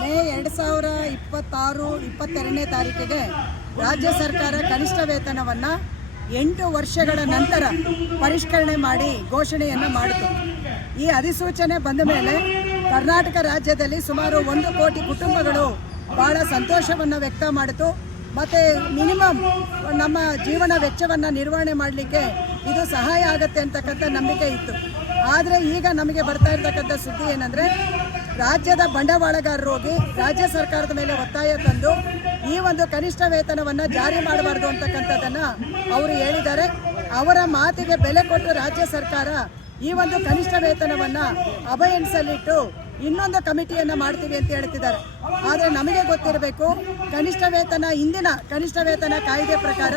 ಮೇ 2022ನೇ ತಾರೀಕಿಗೆ ರಾಜ್ಯ ಸರ್ಕಾರ ಕನಿಷ್ಠ ವೇತನವನ್ನು 8 ವರ್ಷಗಳ ನಂತರ ಪರಿಷ್ಕರಣೆ ಮಾಡಿ ಘೋಷಣೆಯನ್ನು ಮಾಡಿತು. ಈ ಅಧಿಸೂಚನೆ ಬಂದ ಮೇಲೆ ಕರ್ನಾಟಕ ರಾಜ್ಯದಲ್ಲಿ ಸುಮಾರು 1 ಕೋಟಿ ಕುಟುಂಬಗಳು ಭಾಳ ಸಂತೋಷವನ್ನು ವ್ಯಕ್ತ ಮಾಡಿತು. ಮತ್ತು ಮಿನಿಮಮ್ ನಮ್ಮ ಜೀವನ ವೆಚ್ಚವನ್ನು ನಿರ್ವಹಣೆ ಮಾಡಲಿಕ್ಕೆ ಇದು ಸಹಾಯ ಆಗುತ್ತೆ ಅಂತಕ್ಕಂಥ ನಂಬಿಕೆ ಇತ್ತು. ಆದರೆ ಈಗ ನಮಗೆ ಬರ್ತಾ ಇರ್ತಕ್ಕಂಥ ಸುದ್ದಿ ಏನಂದರೆ, ರಾಜ್ಯದ ಬಂಡವಾಳಗಾರರು ಹೋಗಿ ರಾಜ್ಯ ಸರ್ಕಾರದ ಮೇಲೆ ಒತ್ತಾಯ ತಂದು ಈ ಒಂದು ಕನಿಷ್ಠ ವೇತನವನ್ನು ಜಾರಿ ಮಾಡಬಾರ್ದು ಅಂತಕ್ಕಂಥದ್ದನ್ನು ಅವರು ಹೇಳಿದ್ದಾರೆ. ಅವರ ಮಾತಿಗೆ ಬೆಲೆ ಕೊಟ್ಟು ರಾಜ್ಯ ಸರ್ಕಾರ ಈ ಒಂದು ಕನಿಷ್ಠ ವೇತನವನ್ನು ಅಭಯಣಿಸಲಿಟ್ಟು ಇನ್ನೊಂದು ಕಮಿಟಿಯನ್ನು ಮಾಡ್ತೀವಿ ಅಂತ ಹೇಳ್ತಿದ್ದಾರೆ. ಆದರೆ ನಮಗೆ ಗೊತ್ತಿರಬೇಕು, ಕನಿಷ್ಠ ವೇತನ ಹಿಂದಿನ ಕನಿಷ್ಠ ವೇತನ ಕಾಯ್ದೆ ಪ್ರಕಾರ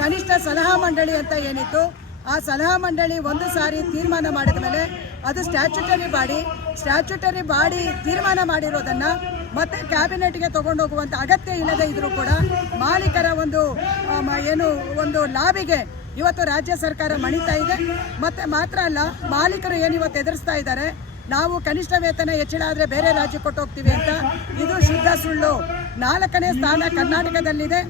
ಕನಿಷ್ಠ ಸಲಹಾ ಮಂಡಳಿ ಅಂತ ಏನಿತ್ತು, ಆ ಸಲಹಾ ಮಂಡಳಿ ಒಂದು ಸಾರಿ ತೀರ್ಮಾನ ಮಾಡಿದ ಮೇಲೆ ಅದು ಸ್ಟ್ಯಾಚ್ಯುಟರಿ ಬಾಡಿ ತೀರ್ಮಾನ ಮಾಡಿರೋದನ್ನು ಮತ್ತೆ ಕ್ಯಾಬಿನೆಟ್ಗೆ ತಗೊಂಡೋಗುವಂಥ ಅಗತ್ಯ ಇಲ್ಲದೆ ಇದ್ರೂ ಕೂಡ ಮಾಲೀಕರ ಒಂದು ಲಾಬಿಗೆ ಇವತ್ತು ರಾಜ್ಯ ಸರ್ಕಾರ ಮಣಿತಾ ಇದೆ. ಮತ್ತು ಮಾತ್ರ ಅಲ್ಲ, ಮಾಲೀಕರು ಏನಿವತ್ತು ಎದುರಿಸ್ತಾ ಇದ್ದಾರೆ, ನಾವು ಕನಿಷ್ಠ ವೇತನ ಹೆಚ್ಚಳ ಆದರೆ ಬೇರೆ ರಾಜ್ಯ ಕೊಟ್ಟು ಹೋಗ್ತೀವಿ ಅಂತ, ಇದು ಶುದ್ಧ ಸುಳ್ಳು. 4ನೇ ಸ್ಥಾನ ಕರ್ನಾಟಕದಲ್ಲಿದೆ.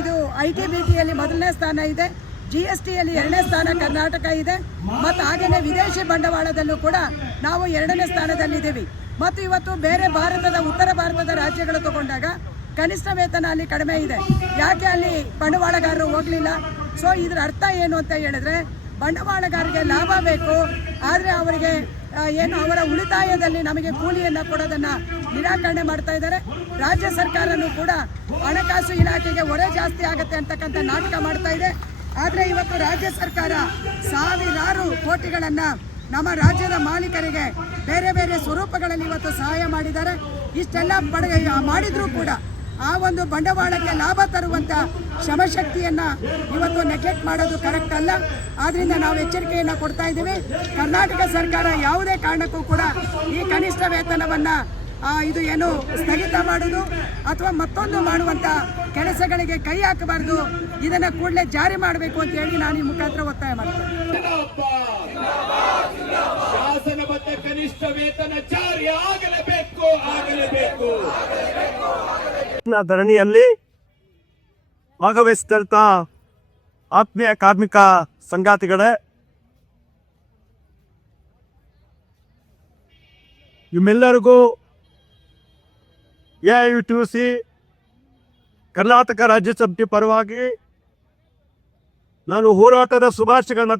ಇದು ITBTಯಲ್ಲಿ 1ನೇ ಸ್ಥಾನ ಇದೆ. GSTಯಲ್ಲಿ 2ನೇ ಸ್ಥಾನ ಕರ್ನಾಟಕ ಇದೆ. ಮತ್ತು ಹಾಗೆಯೇ ವಿದೇಶಿ ಬಂಡವಾಳದಲ್ಲೂ ಕೂಡ ನಾವು 2ನೇ ಸ್ಥಾನದಲ್ಲಿದ್ದೀವಿ. ಮತ್ತು ಇವತ್ತು ಬೇರೆ ಉತ್ತರ ಭಾರತದ ರಾಜ್ಯಗಳು ತಗೊಂಡಾಗ ಕನಿಷ್ಠ ವೇತನ ಅಲ್ಲಿ ಕಡಿಮೆ ಇದೆ. ಯಾಕೆ ಅಲ್ಲಿ ಬಂಡವಾಳಗಾರರು ಹೋಗಲಿಲ್ಲ? ಸೊ ಇದರ ಅರ್ಥ ಏನು ಅಂತ ಹೇಳಿದ್ರೆ, ಬಂಡವಾಳಗಾರರಿಗೆ ಲಾಭ ಬೇಕು, ಆದರೆ ಅವರಿಗೆ ಅವರ ಉಳಿತಾಯದಲ್ಲಿ ನಮಗೆ ಕೂಲಿಯನ್ನು ಕೊಡೋದನ್ನು ನಿರಾಕರಣೆ ಮಾಡ್ತಾ ಇದ್ದಾರೆ. ರಾಜ್ಯ ಸರ್ಕಾರನೂ ಕೂಡ ಹಣಕಾಸು ಇಲಾಖೆಗೆ ಹೊರೆ ಜಾಸ್ತಿ ಆಗುತ್ತೆ ಅಂತಕ್ಕಂಥ ನಾಟಕ ಮಾಡ್ತಾ ಇದೆ. ಆದರೆ ಇವತ್ತು ರಾಜ್ಯ ಸರ್ಕಾರ ಸಾವಿರಾರು ಕೋಟಿಗಳನ್ನು ನಮ್ಮ ರಾಜ್ಯದ ಮಾಲೀಕರಿಗೆ ಬೇರೆ ಬೇರೆ ಸ್ವರೂಪಗಳಲ್ಲಿ ಇವತ್ತು ಸಹಾಯ ಮಾಡಿದ್ದಾರೆ. ಇಷ್ಟೆಲ್ಲ ಮಾಡಿದರೂ ಕೂಡ ಆ ಒಂದು ಬಂಡವಾಳಕ್ಕೆ ಲಾಭ ತರುವಂಥ ಶ್ರಮಶಕ್ತಿಯನ್ನು ಇವತ್ತು ನೆಗ್ಲೆಕ್ಟ್ ಮಾಡೋದು ಕರೆಕ್ಟ್ ಅಲ್ಲ. ಆದ್ದರಿಂದ ನಾವು ಎಚ್ಚರಿಕೆಯನ್ನು ಕೊಡ್ತಾ ಇದ್ದೀವಿ. ಕರ್ನಾಟಕ ಸರ್ಕಾರ ಯಾವುದೇ ಕಾರಣಕ್ಕೂ ಕೂಡ ಈ ಕನಿಷ್ಠ ವೇತನವನ್ನು ಸ್ಥಗಿತ ಮಾಡೋದು ಅಥವಾ ಮತ್ತೊಂದು ಮಾಡುವಂಥ ಕೆಲಸಗಳಿಗೆ ಕೈ ಹಾಕಬಾರ್ದು. ಇದನ್ನು ಕೂಡಲೇ ಜಾರಿ ಮಾಡಬೇಕು ಅಂತ ಹೇಳಿ ನಾನು ಈ ಮುಖಾಂತರ ಒತ್ತಾಯ ಮಾಡ್ತೇನೆ. ಶಾಸನಬದ್ಧ ಕನಿಷ್ಠ ವೇತನ ಜಾರಿ ಆಗಲೇಬೇಕು. ಧರಣಿಯಲ್ಲಿ ಭಾಗವಹಿಸಿದಂತ ಆತ್ಮೀಯ ಕಾರ್ಮಿಕ ಸಂಗಾತಿಗಳೇ, ನಿಮ್ಮೆಲ್ಲರಿಗೂ AITUC ಕರ್ನಾಟಕ ರಾಜ್ಯ ಸಮಿತಿ ಪರವಾಗಿ ನಾನು ಹೋರಾಟದ ಶುಭಾಶಯಗಳನ್ನು